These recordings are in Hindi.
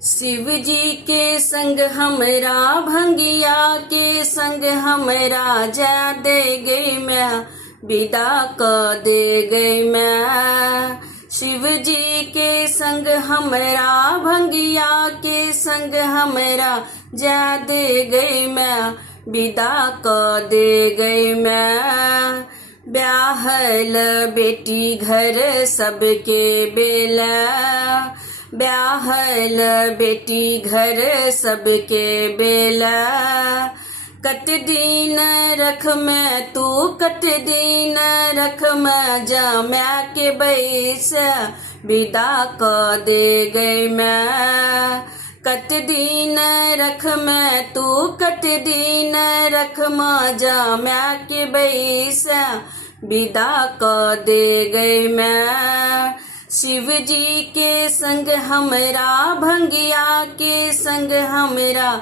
शिव जी के संग हमरा भंगिया के संग हमरा जा दे गई मैं विदा क दे गई मैं। शिव जी के संग हमरा भंगिया के संग हमरा जा दे गई मैं विदा क दे गई मैं। ब्याहल बेटी घर सबके बेला, ब्याहल बेटी घर सबके बेला। कट दीन रख मैं तू कट दीन रख मैं जा मैं के बैस विदा क दे गई मैं। कट दीन रख मैं तू कट दीन रख मैं जा मैं के बैस विदा क दे गई मैं। शिव जी के संग हमरा भंगिया के संग हमरा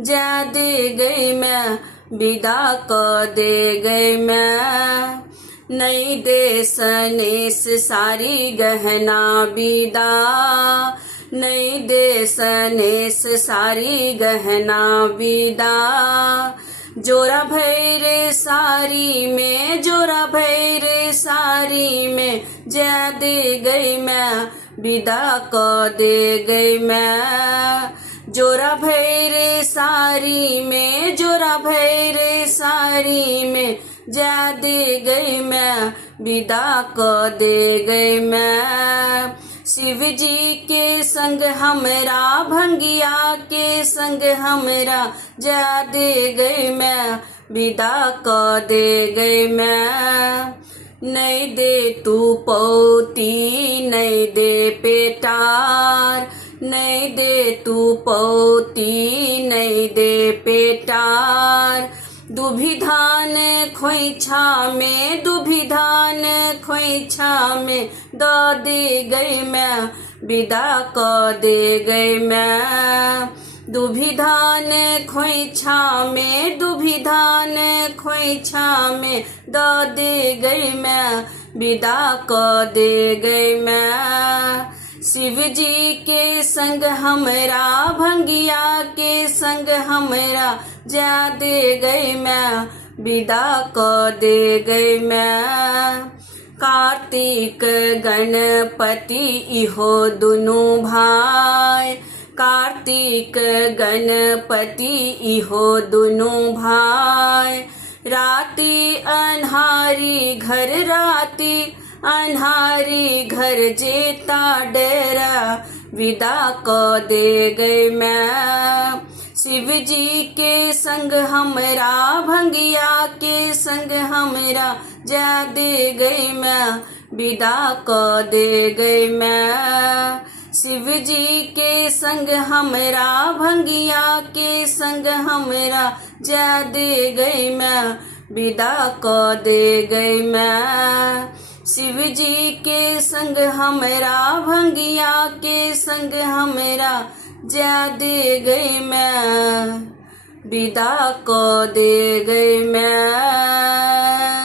जा दे गई मैं विदा क दे गई मैं। नई देश नेस सारी गहना विदा, नई देश नेस सारी गहना विदा। जोरा भैरे सारी में जोरा भैरे सारी में जा दे गई मैं विदा क दे गई मैं। जोरा भैरे सारी में जोरा भैरे सारी में जा दे गई मैं विदा क दे गई मैं। शिव जी के संग हमरा भंगिया के संग हमरा जा दे गई मैं विदा क दे गई मैं। नहीं दे तू पौती नहीं दे पेटार, नहीं दे तू पौती नहीं दे पेटार। दुभिधान खोइछा में दुभिधान खोइछा में द दे गई मैं विदा क दे गई मैं। दुभिधान खोइछा में दुभिधान खोइछा में द दे गई मैं विदा क दे गई मैं। शिव जी के संग हमरा भंगिया के संग हमरा जा दे गई मैं विदा क दे गई मैं। कार्तिक गणपति इहो दुनु भाई, कार्तिक गणपति इहो दुनु भाई। राती अन्हारी घर राती अन्हारी घर जेता डेरा विदा क दे गई मैं। शिव जी के संग हमरा भंगिया के संग हमरा जा दे गई मैं विदा क दे गई मैं। शिव जी के संग हमरा भंगिया के संग हमरा जा दे गई मैं विदा क दे गई मैं। शिव जी के संग हमरा भंगिया के संग हमरा जा दे गई मैं विदा क दे गई मैं।